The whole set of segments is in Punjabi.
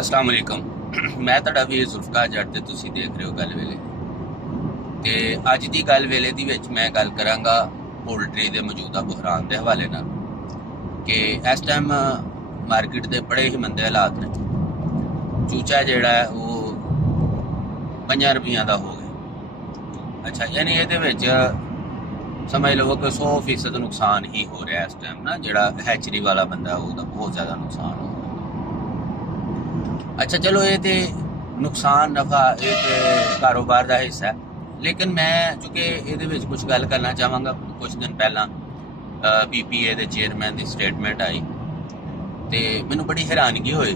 अस्सलाम वालेकुम। मैं ਤੁਹਾਡਾ ਵੀਰ ਜ਼ੁਲਫਕਾਰ ਜੱਟ ਤੇ ਤੁਸੀਂ ਦੇਖ ਰਹੇ ਹੋ ਗੱਲ ਵੇਲੇ। ਤੇ ਅੱਜ ਦੀ ਗੱਲ ਵੇਲੇ ਦੀ ਵਿੱਚ ਮੈਂ ਗੱਲ ਕਰਾਂਗਾ ਪੋਲਟਰੀ ਦੇ ਮੌਜੂਦਾ ਬੁਹਰਾਨ ਦੇ ਹਵਾਲੇ ਨਾਲ ਕਿ ਇਸ ਟਾਈਮ ਮਾਰਕੀਟ ਦੇ ਬੜੇ ਹੀ ਮੰਦੇ ਹਾਲਾਤ ਨੇ। ਚੂਚਾ ਜਿਹੜਾ ਹੈ ਉਹ 5 ਰੁਪਈਆਂ ਦਾ ਹੋ ਗਿਆ। ਅੱਛਾ, ਯਾਨੀ ਇਹਦੇ ਵਿੱਚ ਸਮਝ ਲਵੋ ਕਿ 100% ਨੁਕਸਾਨ ਹੀ ਹੋ ਰਿਹਾ ਇਸ ਟਾਈਮ ਨਾ। ਜਿਹੜਾ ਹੈਚਰੀ ਵਾਲਾ ਬੰਦਾ ਉਹਦਾ ਬਹੁਤ ਜ਼ਿਆਦਾ ਨੁਕਸਾਨ ਹੋ ਰਿਹਾ। अच्छा चलो, ये तो नुकसान नफा ये तो कारोबार का हिस्सा है, लेकिन मैं चूँकि ये कुछ गल करना चाहवागा। कुछ दिन पहला PPA के चेयरमैन की स्टेटमेंट आई तो मैनू बड़ी हैरानगी हुई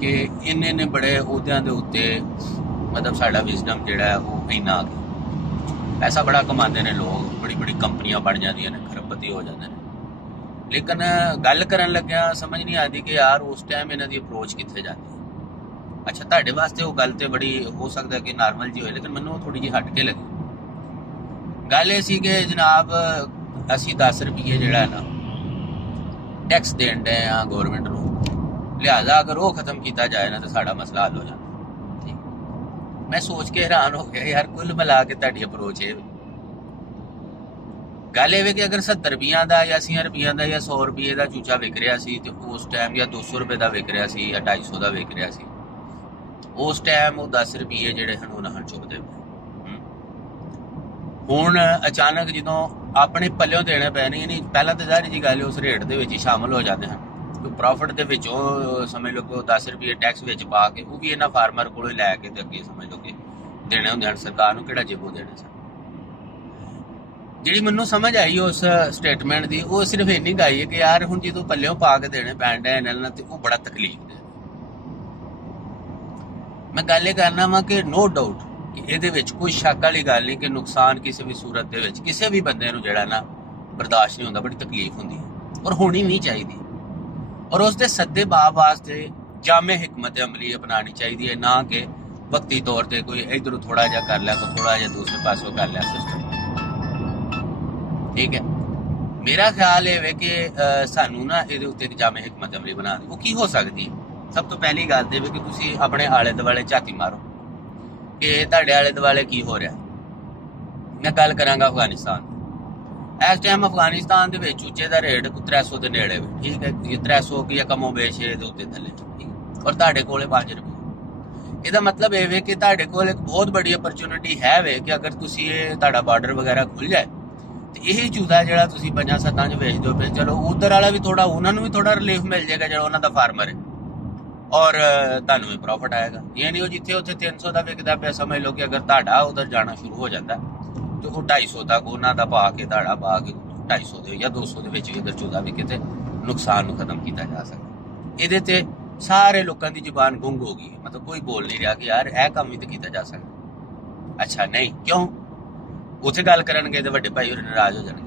कि इन्ने बड़े अहुदियां के उत्ते मतलब साडा विजडम जिहड़ा है वो इन्ना आ गया। पैसा बड़ा कमाते हैं लोग, बड़ी बड़ी कंपनियां बन जाती ने, खरबपति हो जाते हैं। लेकिन गल करन लग्या समझ नहीं आती कि यार उस टाइम इन्हां दी अप्रोच कित्थे जाती है। अच्छा, ਤੁਹਾਡੇ ਵਾਸਤੇ ਉਹ ਗੱਲ ਤੇ ਬੜੀ ਹੋ ਸਕਦਾ ਕਿ ਨਾਰਮਲ ਜੀ ਹੋਏ, ਲੇਕਿਨ ਮੈਨੂੰ ਥੋੜੀ ਜਿਹੀ ਹਟ ਕੇ ਲੱਗੀ। ਗੱਲ ਇਹ ਸੀ ਕਿ ਜਨਾਬ ਅਸੀਂ 10 ਰੁਪਏ ਜਿਹੜਾ ਹੈ ਨਾ ਟੈਕਸ ਦੇਣ ਦੇ ਆ ਗਵਰਨਮੈਂਟ ਨੂੰ, ਲਿਹਾਜ਼ਾ ਅਗਰ ਉਹ ਖਤਮ ਕੀਤਾ ਜਾਏ ਨਾ ਤਾਂ ਸਾਡਾ ਮਸਲਾ ਹੱਲ ਹੋ ਜਾਣਾ। ਠੀਕ, ਮੈਂ ਸੋਚ ਕੇ ਹੈਰਾਨ ਹੋ ਗਿਆ ਯਾਰ, ਕੁੱਲ ਮਿਲਾ ਕੇ ਤੁਹਾਡੀ ਅਪਰੋਚ ਇਹ ਗੱਲ ਇਹ ਕਿ ਅਗਰ 70 ਰੁਪਈਆਂ ਦਾ ਜਾਂ 80 ਰੁਪਈਆਂ ਦਾ ਜਾਂ 100 ਰੁਪਏ ਦਾ ਚੂਚਾ ਵਿਕ ਰਿਹਾ ਸੀ ਤੇ ਉਸ ਟਾਈਮ ਜਾਂ 200 ਰੁਪਏ ਦਾ ਵਿਕ ਰਿਹਾ ਸੀ ਜਾਂ 250 ਦਾ ਵਿਕ ਰਿਹਾ ਸੀ, उस टाइम वो 10 रुपये जोड़े हैं वो नहर चुकते पे। हुण अचानक जो अपने पल्लों देने पैने, यानी पहला तो जाहिर जी गल उस रेट के शामिल हो जाते हैं तो प्रॉफिट के समझ लो कि 10 रुपये टैक्स पा के वो भी इन्होंने फार्मर को लैके अगे समझ लो कि देने होंगे सरकार को कि जेबों देने सन। जी मैनू समझ आई उस स्टेटमेंट की, वो सिर्फ इन्नी गई है कि यार हुण जो पल्लों पा के देने पैन डे इन्होंने तो वो बड़ा तकलीफ दे। मैं गल करना वा कि नो डाउट कि ये कोई शक वाली गल नहीं कि नुकसान किसी भी सूरत के किसी भी बंदे नूं जिहड़ा ना बर्दाश्त नहीं होंदा, बड़ी तकलीफ होंदी है और होनी नहीं चाहिए। और उसके सद्दे बाब वास्ते जामे हिकमत अमली अपनानी चाहिए है, ना कि वक्ती तौर पर कोई इधरों थोड़ा जहा कर लिया, कोई थोड़ा जहा दूसरे पासों कर लिया सिस्टम। ठीक है, मेरा ख्याल ये कि सानू ना ये उत्ते जामे हिकमत अमली बना दी। वो की हो सकती है? सब तो पहली गल तो कि तुसी अपने आले दुआले झाती मारो कि तुहाडे आले दुआले की हो रहा। मैं गल करांगा अफगानिस्तान। इस टाइम अफगानिस्तान के चूचे का रेट 300 के नेड़े। ठीक है, 300 की कमो बेश उत्ते थले, और तुहाडे कोले 5 रुपये। इसका मतलब ये कि तुहाडे कोल एक बहुत बड़ी अपरचुनिटी है वे कि अगर तुसी तुहाडा बार्डर वगैरह खुल जाए तो यही चूजा जो तुसी 5-7 च बेच दो, फिर चलो उधर वाला भी थोड़ा उन्होंने भी थोड़ा रिलीफ मिल जाएगा जो उन्होंने फार्मर है, और तुहानू भी प्रॉफिट आएगा। ये नहीं जिथे उत्थे 300 का विकता पे समझ लो कि अगर तुहाडा उधर जाना शुरू हो जाता तो वो 250 तक उन्होंने पा के तुहाडा पा के 250 या 200 के भी अगर चूजा विके तो नुकसान खत्म किया जा सकता। ये ते सारे लोगों की जुबान गुंग हो गई, मतलब कोई बोल नहीं रहा कि यार यह काम भी तो किया जा सकता। अच्छा नहीं, क्यों उत्थे गल करनगे तो वड्डे भाई होर नाराज हो जाएंगे।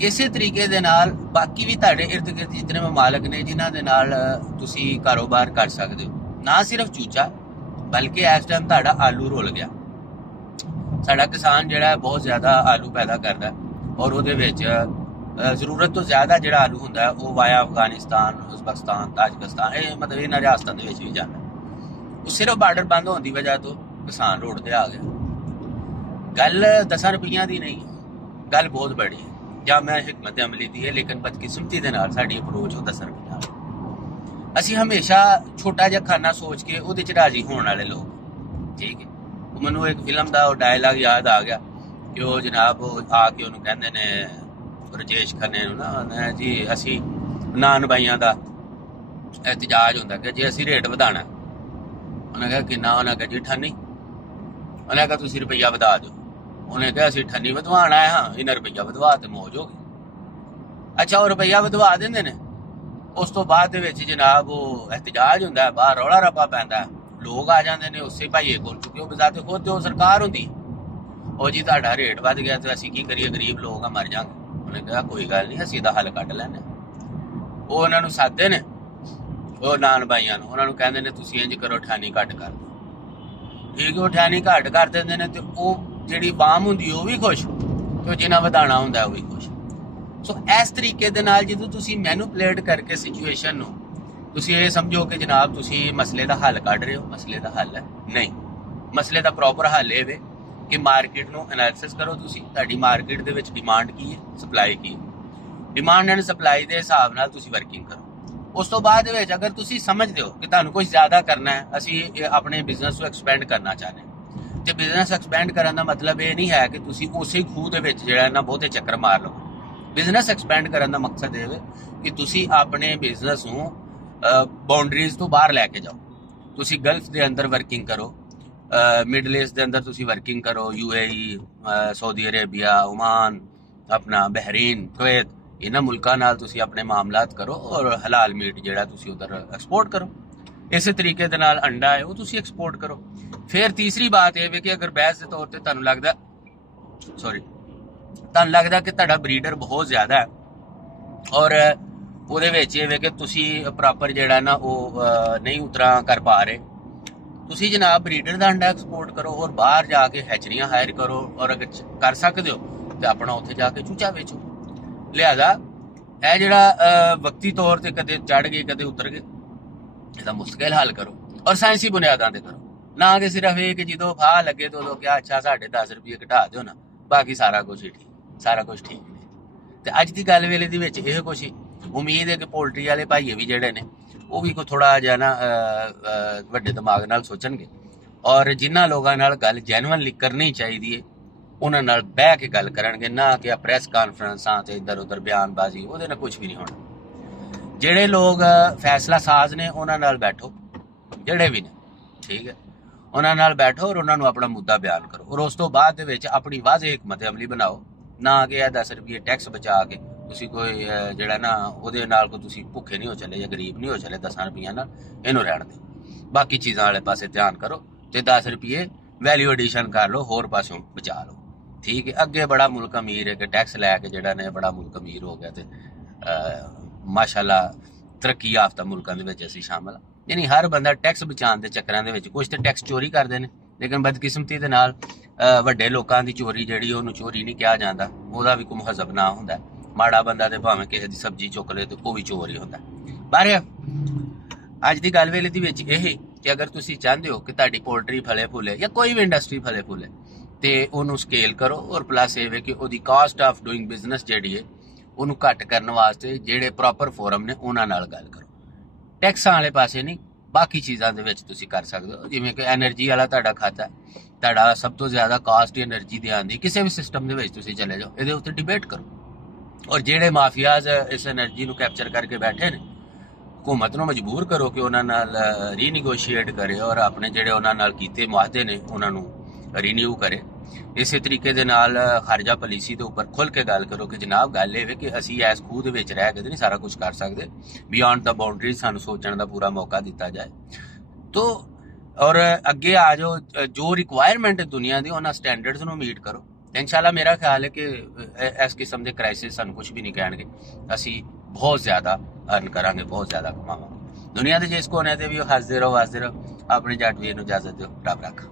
इसे तरीके दे नाल बाकी भी तुहाडे इर्द गिर्द जितने ममालक ने जिन्हां दे नाल तुसी कारोबार कर सकते हो। ना सिर्फ चूचा बल्कि इस टाइम तुहाडा आलू रुल गया। साडा किसान जिहड़ा बहुत ज़्यादा आलू पैदा करता है और उहदे विच जरूरत तो ज़्यादा जिहड़ा आलू हुंदा है वो वाया अफगानिस्तान, उज़बेकिस्तान, ताजिकिस्तान मतलब इन्हां रियासतां दे विच भी जांदा है। वो सिर्फ बार्डर बंद होने की वजह तो किसान रोड ते आ गया। गल 10 रुपइयां दी नहीं है, गल बहुत बड़ी है। ਜਾਂ ਮੈਂ हिकमत अमली दी है, लेकिन बदकिस्मती ਦੇ ਨਾਲ ਸਾਡੀ ਅਪਰੋਚ ਉਹ 10 ਰੁਪਏ ਨਾਲ। ਅਸੀਂ ਹਮੇਸ਼ਾ ਛੋਟਾ ਜਿਹਾ ਖਾਨਾ ਸੋਚ ਕੇ ਉਹਦੇ ਚ ਰਾਜ਼ੀ ਹੋਣ ਵਾਲੇ ਲੋਕ। ਠੀਕ ਹੈ, ਉਹ ਮੈਨੂੰ ਇੱਕ ਫਿਲਮ ਦਾ ਉਹ ਡਾਇਲਾਗ ਯਾਦ ਆ ਗਿਆ ਕਿ ਉਹ ਜਨਾਬ ਆ ਕੇ ਉਹਨੂੰ ਕਹਿੰਦੇ ਨੇ ਰਜੇਸ਼ ਖੰਨੇ ਨੂੰ ਨਾ ਜੀ ਅਸੀਂ ਨਾਨ ਬਾਈਆਂ ਦਾ ਇhtਜਾਜ ਹੁੰਦਾ ਕਿ ਜੇ ਅਸੀਂ ਰੇਟ ਵਧਾਣਾ। ਉਹਨੇ ਕਿਹਾ ਕਿੰਨਾ? ਉਹਨੇ ਕਿਹਾ ਜੀ 98। ਉਹਨੇ ਕਿਹਾ ਤੁਸੀਂ ਰੁਪਈਆ ਵਧਾ ਦਿਓ। उन्हें कहा असं 98 ਵਧਵਾਉਣਾ है, हाँ इन्हें रुपया ਵਧਵਾ तो मौज हो गई। अच्छा, वो रुपया ਵਧਵਾ ਦਿੰਦੇ ਨੇ, उस तो बाद जनाब वो एहतजाज होंदा है, बाहर रौला रप्पा पैंदा है, लोग आ जाते हैं उसे भाईए कोल चुके बजाते खुद तो सरकार होंदी और जी तुहाडा रेट वध गया तो असीं की करिए, गरीब लोग आ मर जांगे। उन्हें कहा कोई गल नहीं, असीं दा हल कढ लैने। वो उन्होंने सादे ने वो नान भाईयां नूं, उन्होंने कहंदे ने तुसीं इंज करो 98 घट कर दो। ठीक है, 98 घट कर देंदे ने ते वो ਜਿਹੜੀ ਆਵਾਮ ਹੁੰਦੀ ਉਹ ਵੀ ਖੁਸ਼ ਤੇ ਜਿਨ੍ਹਾਂ ਵਧਾਣਾ ਹੁੰਦਾ ਉਹ ਵੀ ਖੁਸ਼। ਸੋ ਇਸ ਤਰੀਕੇ ਦੇ ਨਾਲ ਜਦੋਂ ਤੁਸੀਂ ਮੈਨੂਪਲੇਟ ਕਰਕੇ ਸਿਚੁਏਸ਼ਨ ਨੂੰ ਤੁਸੀਂ ਇਹ ਸਮਝੋ ਕਿ ਜਨਾਬ ਤੁਸੀਂ ਮਸਲੇ ਦਾ ਹੱਲ ਕੱਢ ਰਹੇ ਹੋ, ਮਸਲੇ ਦਾ ਹੱਲ ਹੈ ਨਹੀਂ। ਮਸਲੇ ਦਾ ਪ੍ਰੋਪਰ ਹੱਲ ਇਹ ਵੇ ਕਿ ਮਾਰਕੀਟ ਨੂੰ ਐਨਾਲਿਸਿਸ ਕਰੋ ਤੁਸੀਂ, ਤੁਹਾਡੀ ਮਾਰਕੀਟ ਦੇ ਵਿੱਚ ਡਿਮਾਂਡ ਕੀ ਹੈ, ਸਪਲਾਈ ਕੀ ਹੈ, ਡਿਮਾਂਡ ਐਂਡ ਸਪਲਾਈ ਦੇ ਹਿਸਾਬ ਨਾਲ ਤੁਸੀਂ ਵਰਕਿੰਗ ਕਰੋ। ਉਸ ਤੋਂ ਬਾਅਦ ਦੇ ਵਿੱਚ ਅਗਰ ਤੁਸੀਂ ਸਮਝਦੇ ਹੋ ਕਿ ਤੁਹਾਨੂੰ ਕੁਝ ਜ਼ਿਆਦਾ ਕਰਨਾ ਹੈ, ਅਸੀਂ ਆਪਣੇ ਬਿਜ਼ਨਸ ਨੂੰ ਐਕਸਪੈਂਡ ਕਰਨਾ ਚਾਹੁੰਦੇ ਹਾਂ, ਤੇ ਬਿਜ਼ਨਸ ਐਕਸਪੈਂਡ ਕਰਨ ਦਾ ਮਤਲਬ ਇਹ ਨਹੀਂ ਹੈ ਕਿ ਤੁਸੀਂ ਉਸੇ ਖੂਹ ਦੇ ਵਿੱਚ ਜਿਹੜਾ ਨਾ ਬਹੁਤੇ ਚੱਕਰ ਮਾਰ ਲਓ। ਬਿਜ਼ਨਸ ਐਕਸਪੈਂਡ ਕਰਨ ਦਾ ਮਕਸਦ ਇਹ ਹੈ ਕਿ ਤੁਸੀਂ ਆਪਣੇ ਬਿਜ਼ਨਸ ਨੂੰ ਬਾਉਂਡਰੀਜ਼ ਤੋਂ ਬਾਹਰ ਲੈ ਕੇ ਜਾਓ। ਤੁਸੀਂ ਗਲਫ ਦੇ ਅੰਦਰ ਵਰਕਿੰਗ ਕਰੋ, ਮਿਡਲ ਈਸਟ ਦੇ ਅੰਦਰ ਤੁਸੀਂ ਵਰਕਿੰਗ ਕਰੋ, UAE, ਸਾਊਦੀ ਅਰੇਬੀਆ, ਓਮਾਨ, ਆਪਣਾ ਬਹਿਰੀਨ, ਕੁਵੈਤ, ਇਹਨਾਂ ਮੁਲਕਾਂ ਨਾਲ ਤੁਸੀਂ ਆਪਣੇ ਮਾਮਲਾਤ ਕਰੋ ਔਰ ਹਲਾਲ ਮੀਟ ਜਿਹੜਾ ਤੁਸੀਂ ਉਧਰ ਐਕਸਪੋਰਟ ਕਰੋ। ਇਸੇ ਤਰੀਕੇ ਦੇ ਨਾਲ ਅੰਡਾ ਹੈ ਉਹ ਤੁਸੀਂ ਐਕਸਪੋਰਟ ਕਰੋ। ਫਿਰ ਤੀਸਰੀ ਬਾਤ ਇਹ ਵੀ ਕਿ ਅਗਰ ਬਹਿਸ ਦੇ ਤੌਰ ਤੇ ਤੁਹਾਨੂੰ ਲੱਗਦਾ ਕਿ ਤੁਹਾਡਾ ਬਰੀਡਰ ਬਹੁਤ ਜ਼ਿਆਦਾ ਹੈ ਔਰ ਉਹਦੇ ਵਿੱਚ ਇਹ ਵੇ ਕਿ ਤੁਸੀਂ ਪ੍ਰੋਪਰ ਜਿਹੜਾ ਨਾ ਉਹ ਨਹੀਂ ਉਤਰਾ ਕਰ ਪਾ ਰਹੇ, ਤੁਸੀਂ ਜਨਾਬ ਬਰੀਡਰ ਦਾ ਅੰਡਾ ਐਕਸਪੋਰਟ ਕਰੋ ਔਰ ਬਾਹਰ ਜਾ ਕੇ ਹੈਚਰੀਆਂ ਹਾਇਰ ਕਰੋ ਔਰ ਅਗਰ ਕਰ ਸਕਦੇ ਹੋ ਤੇ ਆਪਣਾ ਉੱਥੇ ਜਾ ਕੇ ਚੂਚਾ ਵੇਚੋ। ਲਿਹਾਜ਼ਾ ਇਹ ਜਿਹੜਾ ਵਕਤੀ ਤੌਰ ਤੇ ਕਦੇ ਚੜ ਗਏ ਕਦੇ ਉਤਰ ਗਏ, ਇਹਦਾ ਮੁਸ਼ਕਿਲ ਹੱਲ ਕਰੋ ਔਰ ਸਾਇੰਸੀ ਬੁਨਿਆਦਾਂ ਤੇ ਕਰੋ, ਨਾ ਕਿ ਸਿਰਫ ਇਹ ਕਿ ਜਦੋਂ ਫਾਹ ਲੱਗੇ ਤਾਂ ਉਦੋਂ ਕਿਹਾ ਅੱਛਾ ਸਾਡੇ 10 ਰੁਪਏ ਘਟਾ ਦਿਓ ਨਾ, ਬਾਕੀ ਸਾਰਾ ਕੁਝ ਹੀ ਠੀਕ, ਸਾਰਾ ਕੁਝ ਠੀਕ ਨਹੀਂ। ਤੇ ਅੱਜ ਦੀ ਗੱਲ ਵੇਲੇ ਦੇ ਵਿੱਚ ਇਹ ਕੁਛ ਹੀ ਉਮੀਦ ਹੈ ਕਿ ਪੋਲਟਰੀ ਵਾਲੇ ਭਾਈਏ ਵੀ ਜਿਹੜੇ ਨੇ ਉਹ ਵੀ ਕੋਈ ਥੋੜਾ ਜਿਹਾ ਨਾ ਵੱਡੇ ਦਿਮਾਗ ਨਾਲ ਸੋਚਣਗੇ ਔਰ ਜਿਨ੍ਹਾਂ ਲੋਕਾਂ ਨਾਲ ਗੱਲ ਜੈਨੂਅਨਲੀ ਕਰਨੀ ਚਾਹੀਦੀ ਹੈ ਉਹਨਾਂ ਨਾਲ ਬਹਿ ਕੇ ਗੱਲ ਕਰਨਗੇ, ਨਾ ਕਿ ਪ੍ਰੈਸ ਕਾਨਫਰੰਸਾਂ ਤੇ ਇੱਧਰ ਉੱਧਰ ਬਿਆਨਬਾਜ਼ੀ, ਉਹਦੇ ਨਾਲ ਕੁਝ ਵੀ ਨਹੀਂ ਹੋਣਾ। ਜਿਹੜੇ ਲੋਕ ਫੈਸਲਾ ਸਾਜ਼ ਨੇ ਉਹਨਾਂ ਨਾਲ ਬੈਠੋ, ਜਿਹੜੇ ਵੀ ਨੇ, ਠੀਕ ਹੈ, ਉਹਨਾਂ ਨਾਲ ਬੈਠੋ ਔਰ ਉਹਨਾਂ ਨੂੰ ਆਪਣਾ ਮੁੱਦਾ ਬਿਆਨ ਕਰੋ ਔਰ ਉਸ ਤੋਂ ਬਾਅਦ ਦੇ ਵਿੱਚ ਆਪਣੀ ਵਾਜ਼ਿਹ ਹਕਮਤ ਅਮਲੀ ਬਣਾਓ, ਨਾ ਕਿ ਇਹ 10 ਰੁਪਏ ਟੈਕਸ ਬਚਾ ਕੇ ਤੁਸੀਂ ਕੋਈ ਜਿਹੜਾ ਨਾ ਉਹਦੇ ਨਾਲ ਕੋਈ ਤੁਸੀਂ ਭੁੱਖੇ ਨਹੀਂ ਹੋ ਚਲੇ ਜਾਂ ਗਰੀਬ ਨਹੀਂ ਹੋ ਚਲੇ 10 ਰੁਪਈਆਂ ਨਾਲ, ਇਹਨੂੰ ਰਹਿਣ ਦਿਓ। ਬਾਕੀ ਚੀਜ਼ਾਂ ਵਾਲੇ ਪਾਸੇ ਧਿਆਨ ਕਰੋ ਤੇ 10 ਰੁਪਏ ਵੈਲਿਊ ਐਡੀਸ਼ਨ ਕਰ ਲਓ, ਹੋਰ ਪਾਸੋਂ ਬਚਾ ਲਓ, ਠੀਕ ਹੈ। ਅੱਗੇ ਬੜਾ ਮੁਲਕ ਅਮੀਰ ਹੈ ਕਿ ਟੈਕਸ ਲੈ ਕੇ ਜਿਹੜਾ ਨੇ ਬੜਾ ਮੁਲਕ ਅਮੀਰ ਹੋ ਗਿਆ ਤੇ ਮਾਸ਼ਾਅੱਲਾ ਤਰੱਕੀ ਯਾਫਤਾ ਮੁਲਕਾਂ ਦੇ ਵਿੱਚ ਅਸੀਂ ਸ਼ਾਮਲ ਹਾਂ। ਯਾਨੀ ਹਰ ਬੰਦਾ ਟੈਕਸ ਬਚਾਉਣ ਦੇ ਚੱਕਰਾਂ ਦੇ ਵਿੱਚ, ਕੁਝ ਤੇ ਟੈਕਸ ਚੋਰੀ ਕਰਦੇ ਨੇ ਲੇਕਿਨ ਬਦਕਿਸਮਤੀ ਦੇ ਨਾਲ ਵੱਡੇ ਲੋਕਾਂ ਦੀ ਚੋਰੀ ਜਿਹੜੀ ਉਹਨੂੰ ਚੋਰੀ ਨਹੀਂ ਕਿਹਾ ਜਾਂਦਾ, ਉਹਦਾ ਵੀ ਕੋਈ ਮਹਜ਼ਬ ਨਾ ਹੁੰਦਾ। ਮਾੜਾ ਬੰਦਾ ਤੇ ਭਾਵੇਂ ਕਿਸੇ ਦੀ ਸਬਜ਼ੀ ਚੁੱਕ ਲੇ ਤੇ ਉਹ ਵੀ ਚੋਰੀ ਹੁੰਦਾ। ਪਰ ਅੱਜ ਦੀ ਗੱਲ ਵੇਲੇ ਦੇ ਵਿੱਚ ਇਹ ਕਿ ਅਗਰ ਤੁਸੀਂ ਚਾਹੁੰਦੇ ਹੋ ਕਿ ਤੁਹਾਡੀ ਪੋਲਟਰੀ ਫਲੇ ਫੁੱਲੇ ਜਾਂ ਕੋਈ ਵੀ ਇੰਡਸਟਰੀ ਫਲੇ ਫੁੱਲੇ ਤੇ ਉਹਨੂੰ ਸਕੇਲ ਕਰੋ ਔਰ ਪਲੱਸ ਇਹ ਵੇ ਕਿ ਉਹਦੀ ਕਾਸਟ ਆਫ ਡੂਇੰਗ ਬਿਜ਼ਨਸ ਜਿਹੜੀ ਹੈ ਉਹਨੂੰ ਘੱਟ ਕਰਨ ਵਾਸਤੇ ਜਿਹੜੇ ਪ੍ਰੋਪਰ ਫੋਰਮ ਨੇ ਉਹਨਾਂ ਨਾਲ ਗੱਲ ਕਰੋ। ਟੈਕਸਾਂ ਵਾਲੇ ਪਾਸੇ ਨਹੀਂ, ਬਾਕੀ ਚੀਜ਼ਾਂ ਦੇ ਵਿੱਚ ਤੁਸੀਂ ਕਰ ਸਕਦੇ ਹੋ। ਜਿਵੇਂ ਕਿ ਐਨਰਜੀ ਵਾਲਾ ਤੁਹਾਡਾ ਖਾਤਾ, ਤੁਹਾਡਾ ਸਭ ਤੋਂ ਜ਼ਿਆਦਾ ਕਾਸਟ ਐਨਰਜੀ ਦੀ ਆਉਂਦੀ, ਕਿਸੇ ਵੀ ਸਿਸਟਮ ਦੇ ਵਿੱਚ ਤੁਸੀਂ ਚਲੇ ਜਾਓ, ਇਹਦੇ ਉੱਤੇ ਡਿਬੇਟ ਕਰੋ ਔਰ ਜਿਹੜੇ ਮਾਫੀਆਜ਼ ਇਸ ਐਨਰਜੀ ਨੂੰ ਕੈਪਚਰ ਕਰਕੇ ਬੈਠੇ ਨੇ ਹਕੂਮਤ ਨੂੰ ਮਜਬੂਰ ਕਰੋ ਕਿ ਉਹਨਾਂ ਨਾਲ ਰੀਨੈਗੋਸ਼ੀਏਟ ਕਰੇ ਔਰ ਆਪਣੇ ਜਿਹੜੇ ਉਹਨਾਂ ਨਾਲ ਕੀਤੇ ਮੁਆਹਦੇ ਨੇ ਉਹਨਾਂ ਨੂੰ ਰੀਨਿਊ ਕਰੇ। ਇਸੇ ਤਰੀਕੇ ਦੇ ਨਾਲ ਖਾਰਜਾ ਪਾਲਿਸੀ ਦੇ ਉੱਪਰ ਖੁੱਲ ਕੇ ਗੱਲ ਕਰੋ ਕਿ ਜਨਾਬ ਗੱਲ ਇਹ ਵੇ ਕਿ ਅਸੀਂ ਇਸ ਖੂਹ ਦੇ ਵਿੱਚ ਰਹਿ ਕੇ ਨਹੀਂ ਸਾਰਾ ਕੁਝ ਕਰ ਸਕਦੇ, ਬਿਯੋਂਡ ਦਾ ਬਾਉਂਡਰੀ ਸਾਨੂੰ ਸੋਚਣ ਦਾ ਪੂਰਾ ਮੌਕਾ ਦਿੱਤਾ ਜਾਏ ਤੋ ਔਰ ਅੱਗੇ ਆ ਜਾਓ, ਜੋ ਰਿਕੁਆਇਰਮੈਂਟ ਹੈ ਦੁਨੀਆ ਦੀ ਉਹਨਾਂ ਸਟੈਂਡਰਡਸ ਨੂੰ ਮੀਟ ਕਰੋ। ਤੇ ਇਨਸ਼ਾਅੱਲਾ ਮੇਰਾ ਖਿਆਲ ਹੈ ਕਿ ਇਸ ਕਿਸਮ ਦੇ ਕ੍ਰਾਈਸਿਸ ਸਾਨੂੰ ਕੁਝ ਵੀ ਨਹੀਂ ਕਹਿਣਗੇ, ਅਸੀਂ ਬਹੁਤ ਜ਼ਿਆਦਾ ਅਰਨ ਕਰਾਂਗੇ, ਬਹੁਤ ਜ਼ਿਆਦਾ ਕਮਾਵਾਂਗੇ। ਦੁਨੀਆ ਦੇ ਜਿਸ ਕੋਨੇ ਤੇ ਵੀ ਹਾਜ਼ਰ ਹੋ ਆਪਣੀ ਜੱਟ ਵੀਰ ਨੂੰ ਇਜਾਜ਼ਤ ਦਿਓ। ਰੱਬ ਰੱਖਾ।